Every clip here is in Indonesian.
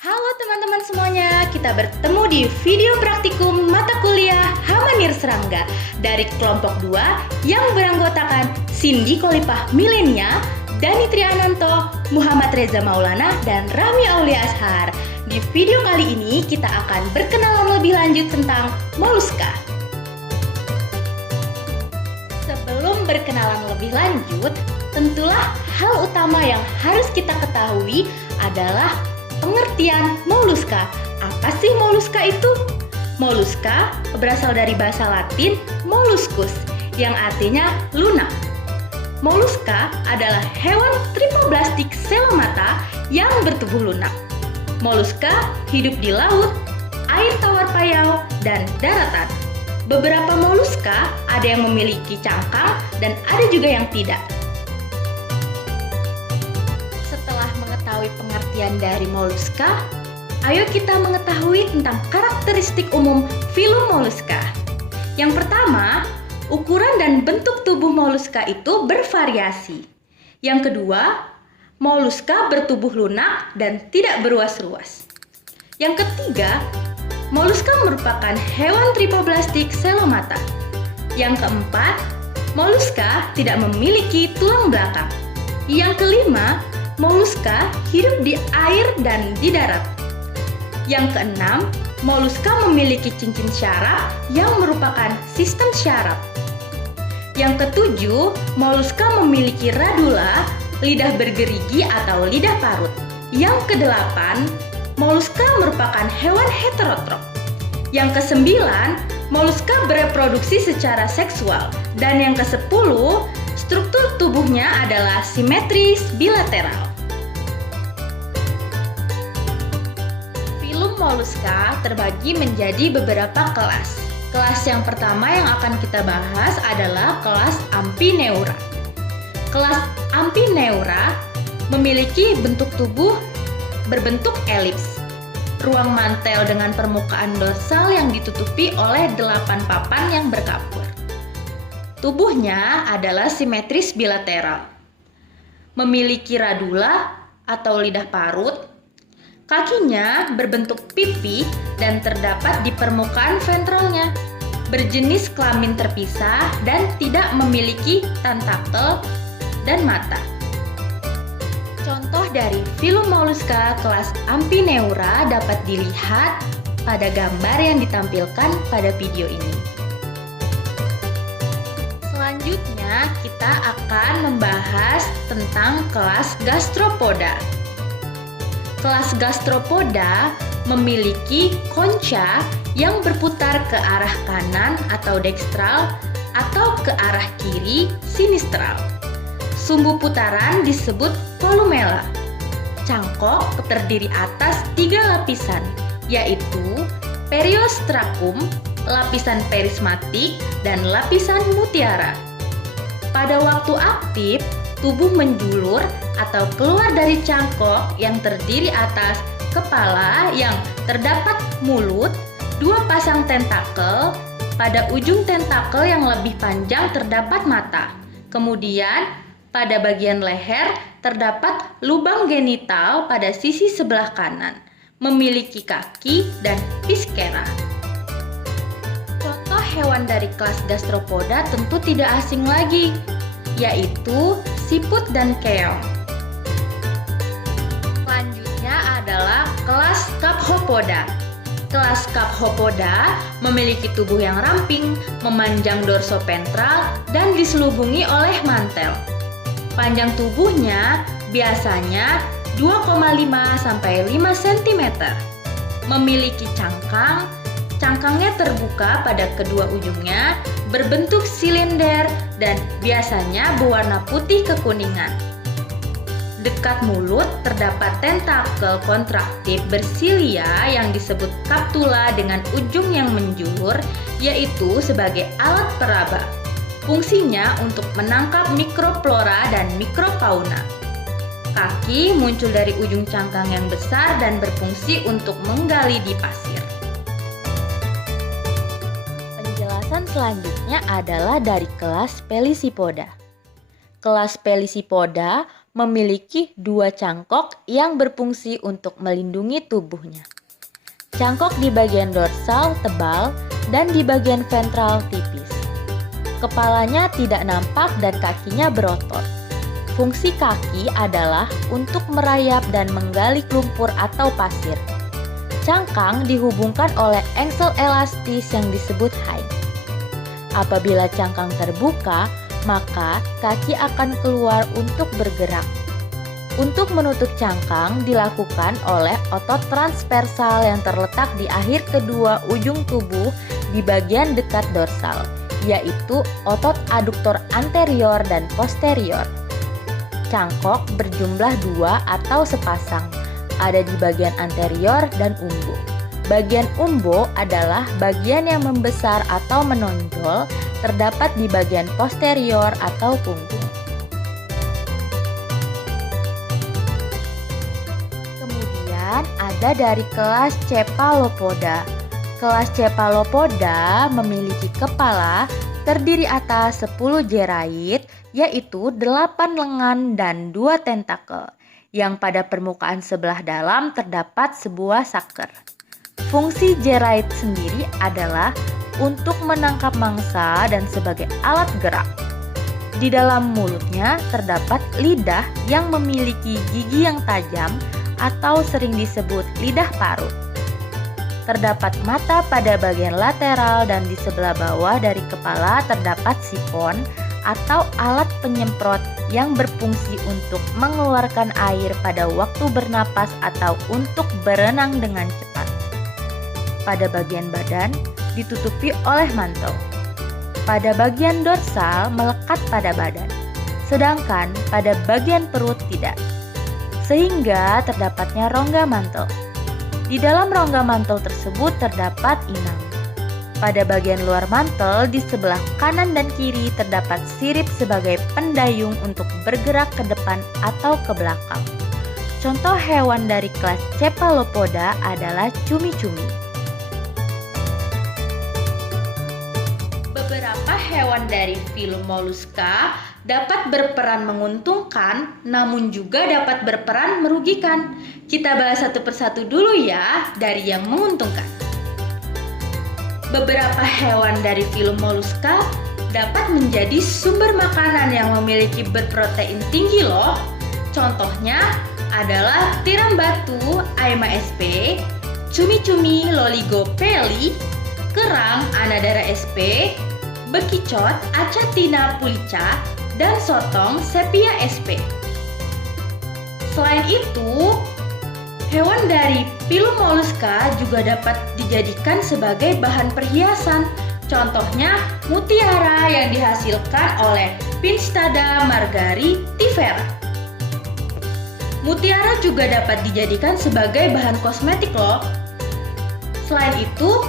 Halo teman-teman semuanya, kita bertemu di video praktikum mata kuliah Hamanir Serangga dari kelompok 2 yang beranggotakan Cindy Kolipah Milenia, Dani Triananto, Muhammad Reza Maulana, dan Rami Aulia Ashar. Di video kali ini kita akan berkenalan lebih lanjut tentang moluska. Sebelum berkenalan lebih lanjut, tentulah hal utama yang harus kita ketahui adalah pengertian moluska. Apa sih moluska itu? Moluska berasal dari bahasa Latin molluscus yang artinya lunak. Moluska adalah hewan tripoblastik selomata yang bertubuh lunak. Moluska hidup di laut, air tawar payau, dan daratan. Beberapa moluska ada yang memiliki cangkang dan ada juga yang tidak. Setelah mengetahui pengertian dari moluska, ayo kita mengetahui tentang karakteristik umum filum moluska. Yang pertama, ukuran dan bentuk tubuh moluska itu bervariasi. Yang kedua, moluska bertubuh lunak dan tidak beruas-ruas. Yang ketiga, moluska merupakan hewan tripoblastik selomata. Yang keempat, moluska tidak memiliki tulang belakang. Yang kelima, moluska hidup di air dan di darat. Yang keenam, moluska memiliki cincin syaraf yang merupakan sistem syaraf. Yang ketujuh, moluska memiliki radula, lidah bergerigi atau lidah parut. Yang kedelapan, moluska merupakan hewan heterotrof. Yang kesembilan, moluska bereproduksi secara seksual. Dan yang kesepuluh, struktur tubuhnya adalah simetris bilateral. Filum moluska terbagi menjadi beberapa kelas. Kelas yang pertama yang akan kita bahas adalah kelas Amphineura. Kelas Amphineura memiliki bentuk tubuh berbentuk elips. Ruang mantel dengan permukaan dorsal yang ditutupi oleh 8 papan yang berkapur. Tubuhnya adalah simetris bilateral. Memiliki radula atau lidah parut. Kakinya berbentuk pipi dan terdapat di permukaan ventralnya. Berjenis kelamin terpisah dan tidak memiliki tentakel dan mata. Contoh dari filum moluska kelas Amphineura dapat dilihat pada gambar yang ditampilkan pada video ini. Selanjutnya kita akan membahas tentang kelas Gastropoda. Kelas Gastropoda memiliki koncha yang berputar ke arah kanan atau dekstral atau ke arah kiri sinistral. Sumbu putaran disebut volumella. Cangkok terdiri atas 3 lapisan, yaitu periostrakum, lapisan perismatik, dan lapisan mutiara. Pada waktu aktif, tubuh menjulur atau keluar dari cangkok yang terdiri atas kepala yang terdapat mulut, 2 pasang tentakel, pada ujung tentakel yang lebih panjang terdapat mata. Kemudian, pada bagian leher terdapat lubang genital pada sisi sebelah kanan, memiliki kaki dan piskera. Contoh hewan dari kelas Gastropoda tentu tidak asing lagi, yaitu siput dan keong. Selanjutnya adalah kelas Carpopoda. Kelas Carpopoda memiliki tubuh yang ramping, memanjang dorsoventral, dan diselubungi oleh mantel. Panjang tubuhnya biasanya 2,5 sampai 5 cm. Memiliki cangkang, cangkangnya terbuka pada kedua ujungnya, berbentuk silinder dan biasanya berwarna putih kekuningan. Dekat mulut terdapat tentakel kontraktif bersilia yang disebut capsula dengan ujung yang menjulur, yaitu sebagai alat peraba. Fungsinya untuk menangkap mikroflora dan mikrofauna. Kaki muncul dari ujung cangkang yang besar dan berfungsi untuk menggali di pasir. Penjelasan selanjutnya adalah dari kelas Pelysipoda. Kelas Pelysipoda memiliki dua cangkok yang berfungsi untuk melindungi tubuhnya. Cangkok di bagian dorsal tebal dan di bagian ventral tipis. Kepalanya tidak nampak dan kakinya berotot. Fungsi kaki adalah untuk merayap dan menggali lumpur atau pasir. Cangkang dihubungkan oleh engsel elastis yang disebut hind. Apabila cangkang terbuka, maka kaki akan keluar untuk bergerak. Untuk menutup cangkang dilakukan oleh otot transversal yang terletak di akhir kedua ujung tubuh di bagian dekat dorsal, yaitu otot aduktor anterior dan posterior. Cangkok berjumlah dua atau sepasang, ada di bagian anterior dan umbo. Bagian umbo adalah bagian yang membesar atau menonjol, terdapat di bagian posterior atau punggung. Kemudian ada dari kelas Cephalopoda. Kelas Cephalopoda memiliki kepala terdiri atas 10 jerait, yaitu 8 lengan dan 2 tentakel, yang pada permukaan sebelah dalam terdapat sebuah saker. Fungsi jerait sendiri adalah untuk menangkap mangsa dan sebagai alat gerak. Di dalam mulutnya terdapat lidah yang memiliki gigi yang tajam atau sering disebut lidah parut. Terdapat mata pada bagian lateral dan di sebelah bawah dari kepala terdapat sifon atau alat penyemprot yang berfungsi untuk mengeluarkan air pada waktu bernapas atau untuk berenang dengan cepat. Pada bagian badan ditutupi oleh mantel. Pada bagian dorsal melekat pada badan, sedangkan pada bagian perut tidak. Sehingga terdapatnya rongga mantel. Di dalam rongga mantel tersebut terdapat inang. Pada bagian luar mantel di sebelah kanan dan kiri terdapat sirip sebagai pendayung untuk bergerak ke depan atau ke belakang. Contoh hewan dari kelas Cephalopoda adalah cumi-cumi. Beberapa hewan dari filum Mollusca dapat berperan menguntungkan, namun juga dapat berperan merugikan. Kita bahas satu persatu dulu ya, dari yang menguntungkan. Beberapa hewan dari filum Mollusca dapat menjadi sumber makanan yang memiliki berprotein tinggi loh. Contohnya adalah tiram batu Aema sp, cumi-cumi Loligopeli, kerang Anadara sp, bekicot Achatina pulica, dan sotong Sepia sp. Selain itu, hewan dari filum Mollusca juga dapat dijadikan sebagai bahan perhiasan. Contohnya mutiara yang dihasilkan oleh Pinstada margaritifera. Mutiara juga dapat dijadikan sebagai bahan kosmetik loh. Selain itu,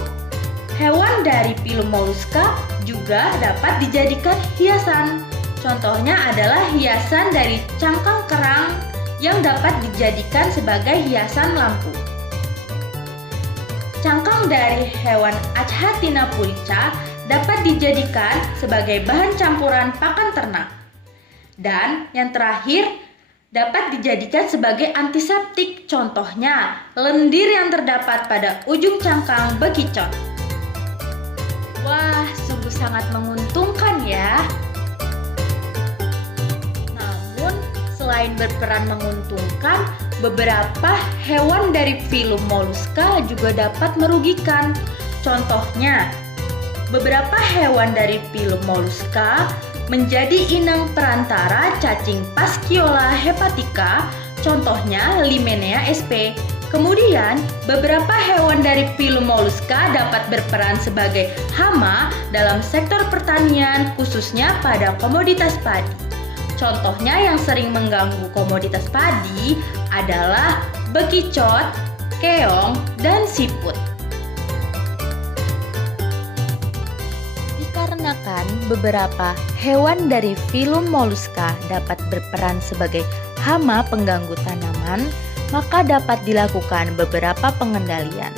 hewan dari filum Mollusca juga dapat dijadikan hiasan. Contohnya adalah hiasan dari cangkang kerang yang dapat dijadikan sebagai hiasan lampu. Cangkang dari hewan Achatina pulica dapat dijadikan sebagai bahan campuran pakan ternak. Dan yang terakhir, dapat dijadikan sebagai antiseptik. Contohnya, lendir yang terdapat pada ujung cangkang bekicot. Wah, sungguh sangat menguntungkan ya. Selain berperan menguntungkan, beberapa hewan dari filum Mollusca juga dapat merugikan. Contohnya, beberapa hewan dari filum Mollusca menjadi inang perantara cacing Paschiola hepatica, contohnya Limenea sp. Kemudian, beberapa hewan dari filum Mollusca dapat berperan sebagai hama dalam sektor pertanian, khususnya pada komoditas padi. Contohnya yang sering mengganggu komoditas padi adalah bekicot, keong, dan siput. Dikarenakan beberapa hewan dari filum Mollusca dapat berperan sebagai hama pengganggu tanaman, maka dapat dilakukan beberapa pengendalian.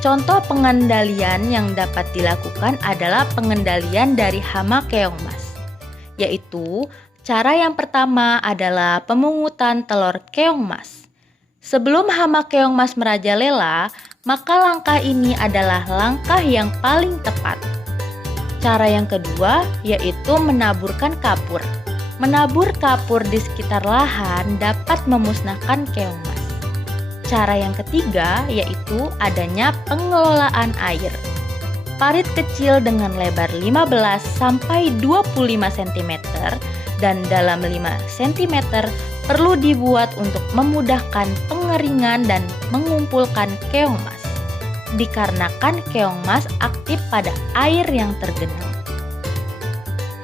Contoh pengendalian yang dapat dilakukan adalah pengendalian dari hama keong mas, yaitu Cara yang pertama adalah pemungutan telur keong mas. Sebelum hama keong mas merajalela, maka langkah ini adalah langkah yang paling tepat. Cara yang kedua yaitu menaburkan kapur. Menabur kapur di sekitar lahan dapat memusnahkan keong mas. Cara yang ketiga yaitu adanya pengelolaan air. Parit kecil dengan lebar 15 sampai 25 cm dan dalam 5 cm perlu dibuat untuk memudahkan pengeringan dan mengumpulkan keong mas. Dikarenakan keong mas aktif pada air yang tergenang.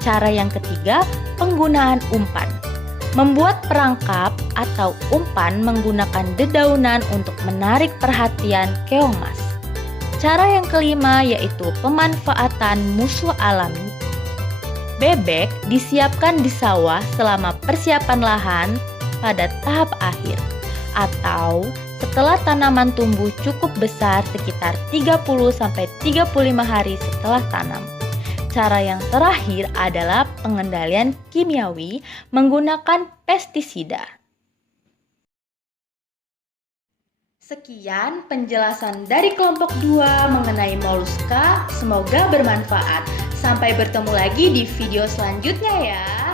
Cara yang ketiga, penggunaan umpan. Membuat perangkap atau umpan menggunakan dedaunan untuk menarik perhatian keong mas. Cara yang kelima yaitu pemanfaatan musuh alami. Bebek disiapkan di sawah selama persiapan lahan pada tahap akhir atau setelah tanaman tumbuh cukup besar sekitar 30-35 hari setelah tanam. Cara yang terakhir adalah pengendalian kimiawi menggunakan pestisida. Sekian penjelasan dari kelompok 2 mengenai moluska. Semoga bermanfaat. Sampai bertemu lagi di video selanjutnya ya.